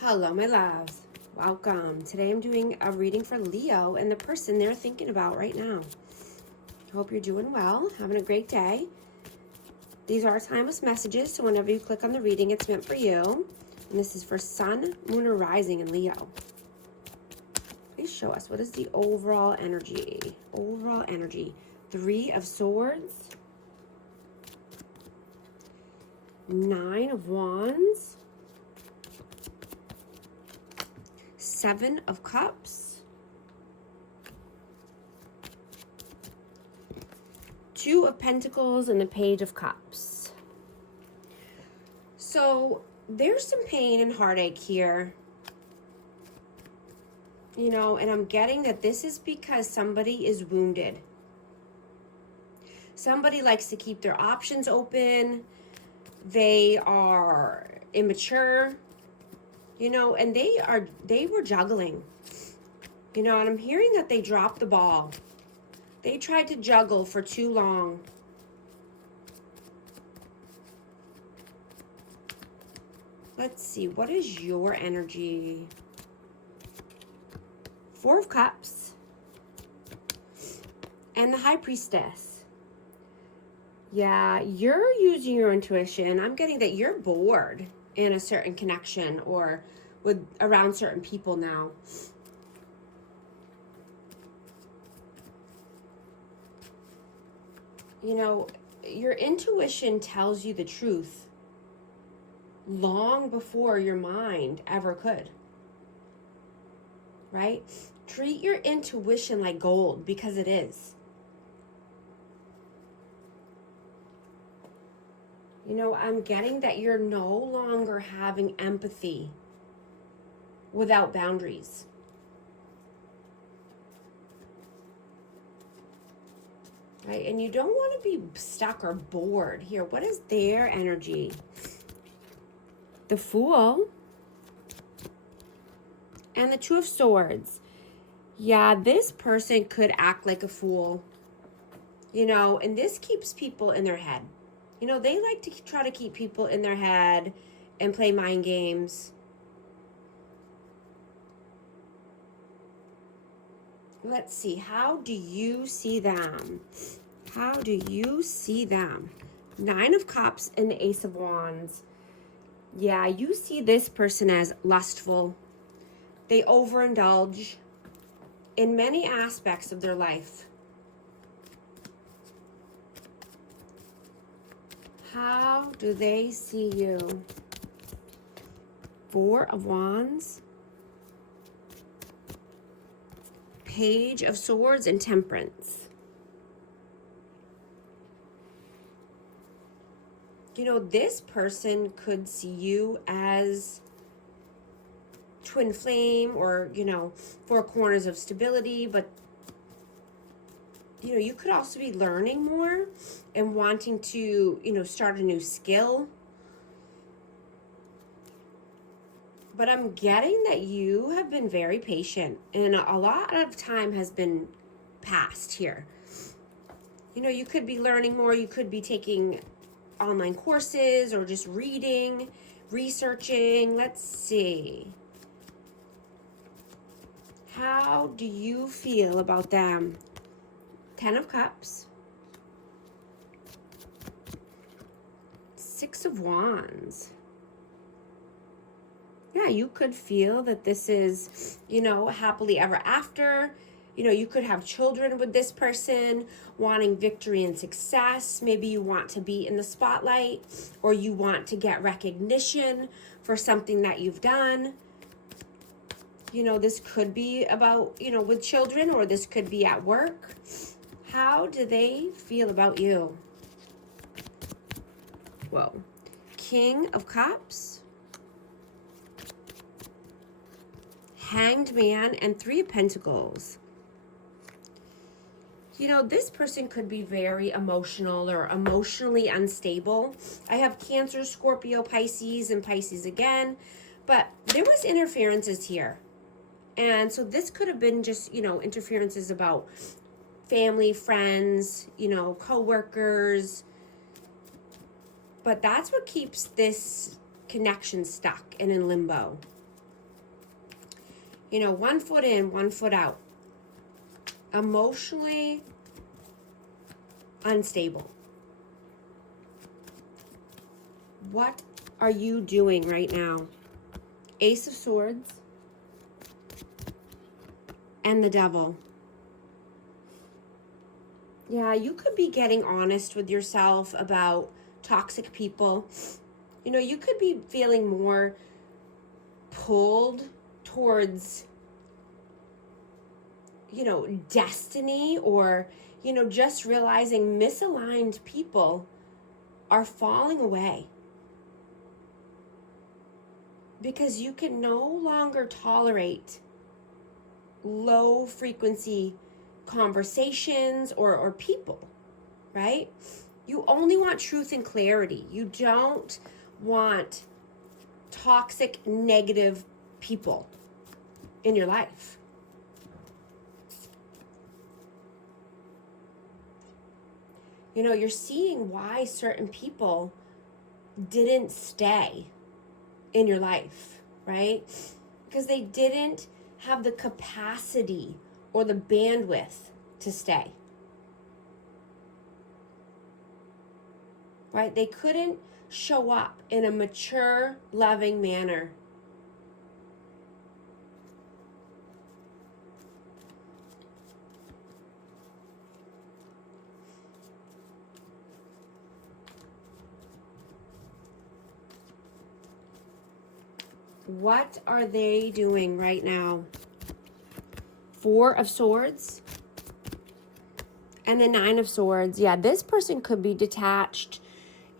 Hello, my loves. Welcome. Today I'm doing a reading for Leo and the person they're thinking about right now. Hope you're doing well, having a great day. These are timeless messages, so whenever you click on the reading, it's meant for you. And this is for Sun, Moon, or Rising in Leo. Please show us, what is the overall energy? Overall energy. 3 of Swords. 9 of Wands. 7 of Cups. 2 of Pentacles and the Page of Cups. So there's some pain and heartache here. You know, and I'm getting that this is because somebody is wounded. Somebody likes to keep their options open. They are immature. You know, and they were juggling. You know, and I'm hearing that they dropped the ball. They tried to juggle for too long. Let's see, what is your energy? 4 of Cups. And the High Priestess. Yeah, you're using your intuition. I'm getting that you're bored in a certain connection or with around certain people now. You know, your intuition tells you the truth long before your mind ever could. Right? Treat your intuition like gold, because it is. You know, I'm getting that you're no longer having empathy without boundaries. Right? And you don't want to be stuck or bored here. What is their energy? The Fool and the 2 of Swords. Yeah, this person could act like a fool. You know, and this keeps people in their head. You know, they like to try to keep people in their head and play mind games. Let's see, how do you see them? How do you see them? 9 of Cups and the Ace of Wands. Yeah, you see this person as lustful. They overindulge in many aspects of their life. How do they see you? 4 of Wands. Page of Swords and Temperance. You know, this person could see you as twin flame or, you know, 4 corners of stability, but, you know, you could also be learning more and wanting to, you know, start a new skill. But I'm getting that you have been very patient and a lot of time has been passed here. You know, you could be learning more. You could be taking online courses or just reading, researching. Let's see. How do you feel about them? 10 of Cups. 6 of Wands. Yeah, you could feel that this is, you know, happily ever after. You know, you could have children with this person, wanting victory and success. Maybe you want to be in the spotlight, or you want to get recognition for something that you've done. You know, this could be about, you know, with children, or this could be at work. How do they feel about you? Whoa. King of Cups. Hanged Man and 3 of Pentacles. You know, this person could be very emotional or emotionally unstable. I have Cancer, Scorpio, Pisces, and Pisces again. But there was interferences here. And so this could have been just, you know, interferences about family, friends, you know, co-workers. But that's what keeps this connection stuck and in limbo. You know, 1 foot in, 1 foot out. Emotionally unstable. What are you doing right now? Ace of Swords and the Devil. Yeah, you could be getting honest with yourself about toxic people. You know, you could be feeling more pulled towards, you know, destiny, or, you know, just realizing misaligned people are falling away because you can no longer tolerate low frequency conversations or people, right? You only want truth and clarity. You don't want toxic, negative people in your life. You know, you're seeing why certain people didn't stay in your life, right? Because they didn't have the capacity or the bandwidth to stay. Right? They couldn't show up in a mature, loving manner. What are they doing right now? 4 of Swords and the 9 of Swords. Yeah, this person could be detached.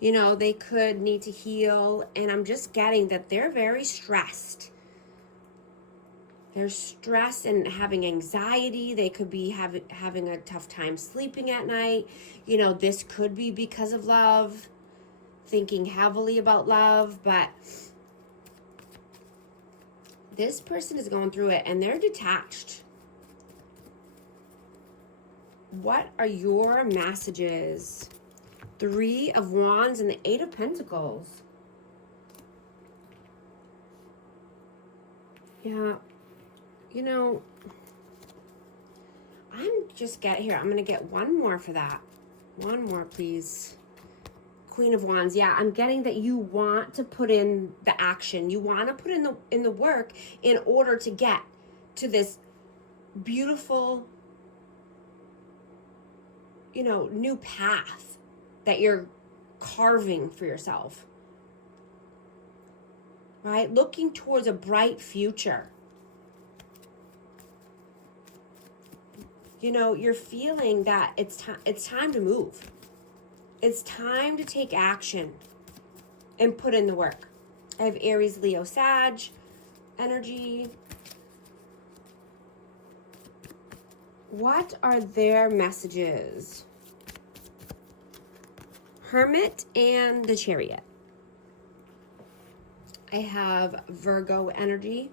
You know, they could need to heal. And I'm just getting that they're very stressed. They're stressed and having anxiety. They could be having a tough time sleeping at night. You know, this could be because of love, thinking heavily about love, but this person is going through it and they're detached. What are your messages? 3 of Wands and the 8 of Pentacles. Yeah, you know, I'm just here. I'm going to get one more for that. One more, please. Queen of Wands. Yeah, I'm getting that you want to put in the action. You want to put in the work in order to get to this beautiful, you know, new path that you're carving for yourself. Right? Looking towards a bright future. You know, you're feeling that it's time to move. It's time to take action and put in the work. I have Aries, Leo, Sag energy. What are their messages? Hermit and the Chariot. I have Virgo energy.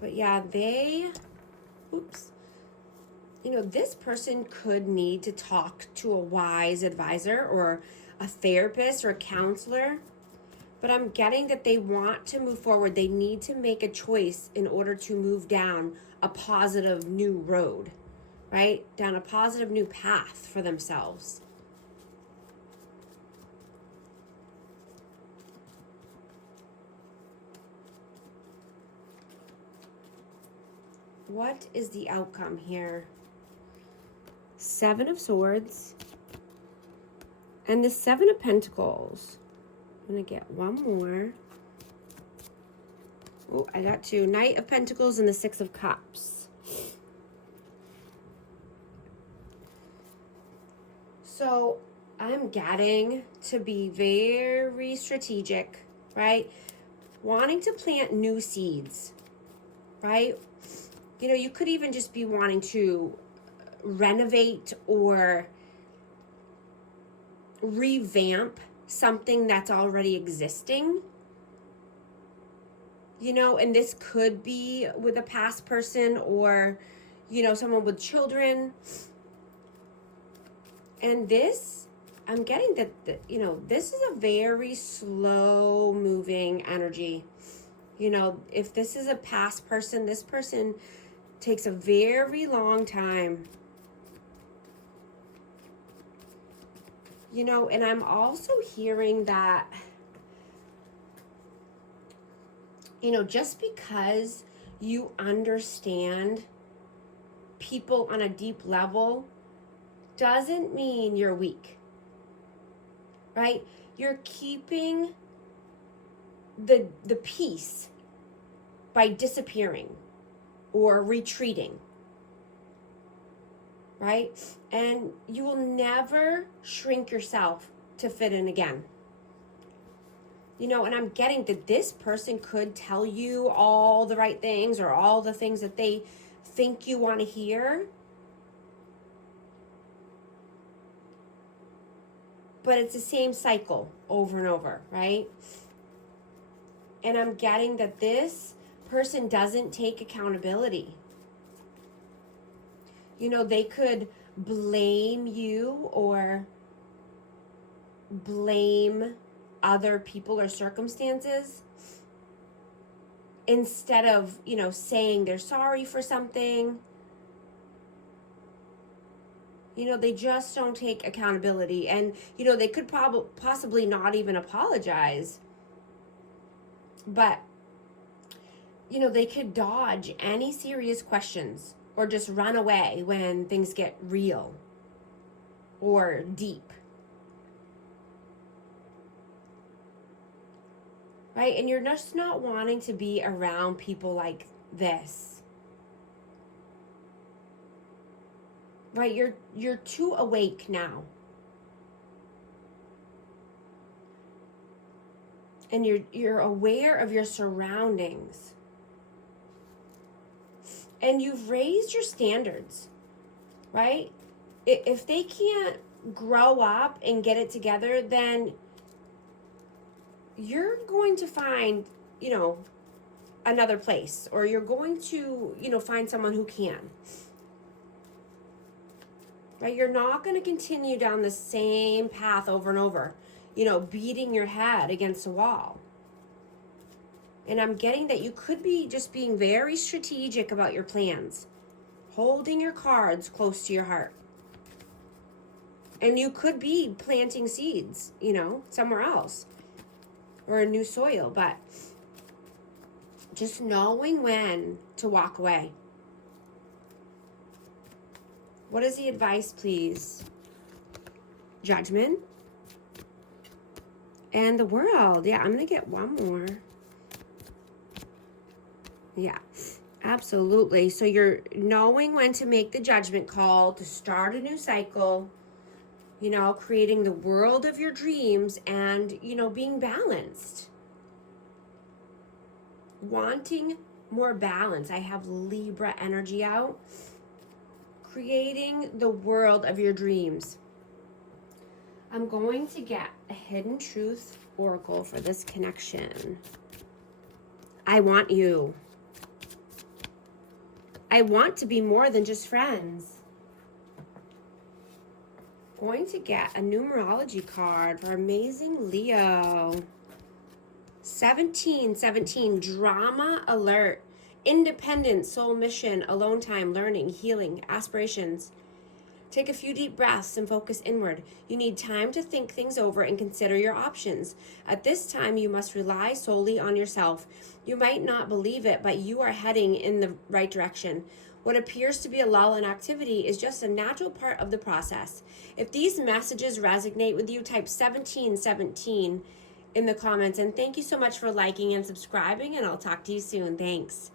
But yeah, you know, this person could need to talk to a wise advisor or a therapist or a counselor. But I'm getting that they want to move forward. They need to make a choice in order to move down a positive new road, right? Down a positive new path for themselves. What is the outcome here? 7 of Swords and the 7 of Pentacles. I'm going to get one more. Oh, I got 2. Knight of Pentacles and the 6 of Cups. So I'm getting to be very strategic, right? Wanting to plant new seeds, right? You know, you could even just be wanting to renovate or revamp something that's already existing. You know, and this could be with a past person or, you know, someone with children. And this, I'm getting that, you know, this is a very slow moving energy. You know, if this is a past person, this person takes a very long time. You know, and I'm also hearing that, you know, just because you understand people on a deep level doesn't mean you're weak, right? You're keeping the peace by disappearing or retreating, right? And you will never shrink yourself to fit in again. You know, and I'm getting that this person could tell you all the right things or all the things that they think you want to hear. But it's the same cycle over and over, right? And I'm getting that this person doesn't take accountability. You know, they could blame you or blame other people or circumstances instead of, you know, saying they're sorry for something. You know, they just don't take accountability. And, you know, they could possibly not even apologize. But, you know, they could dodge any serious questions or just run away when things get real or deep. Right? And you're just not wanting to be around people like this. Right? You're too awake now. And you're aware of your surroundings. And you've raised your standards. Right? If they can't grow up and get it together, then you're going to find, you know, another place, or you're going to, you know, find someone who can. Right? You're not going to continue down the same path over and over, you know, beating your head against a wall. And I'm getting that you could be just being very strategic about your plans, holding your cards close to your heart. And you could be planting seeds, you know, somewhere else, or a new soil, but just knowing when to walk away. What is the advice, please? Judgment. And the World. Yeah, I'm going to get one more. Yeah, absolutely. So you're knowing when to make the judgment call to start a new cycle, you know, creating the world of your dreams and, you know, being balanced. Wanting more balance. I have Libra energy out. Creating the world of your dreams. I'm going to get a hidden truth oracle for this connection. I want you. I want to be more than just friends. Going to get a numerology card for amazing Leo. 1717, drama alert. Independence, soul mission, alone time, learning, healing, aspirations. Take a few deep breaths and focus inward. You need time to think things over and consider your options. At this time, you must rely solely on yourself. You might not believe it, but you are heading in the right direction. What appears to be a lull in activity is just a natural part of the process. If these messages resonate with you, type 1717 in the comments. And thank you so much for liking and subscribing, and I'll talk to you soon. Thanks.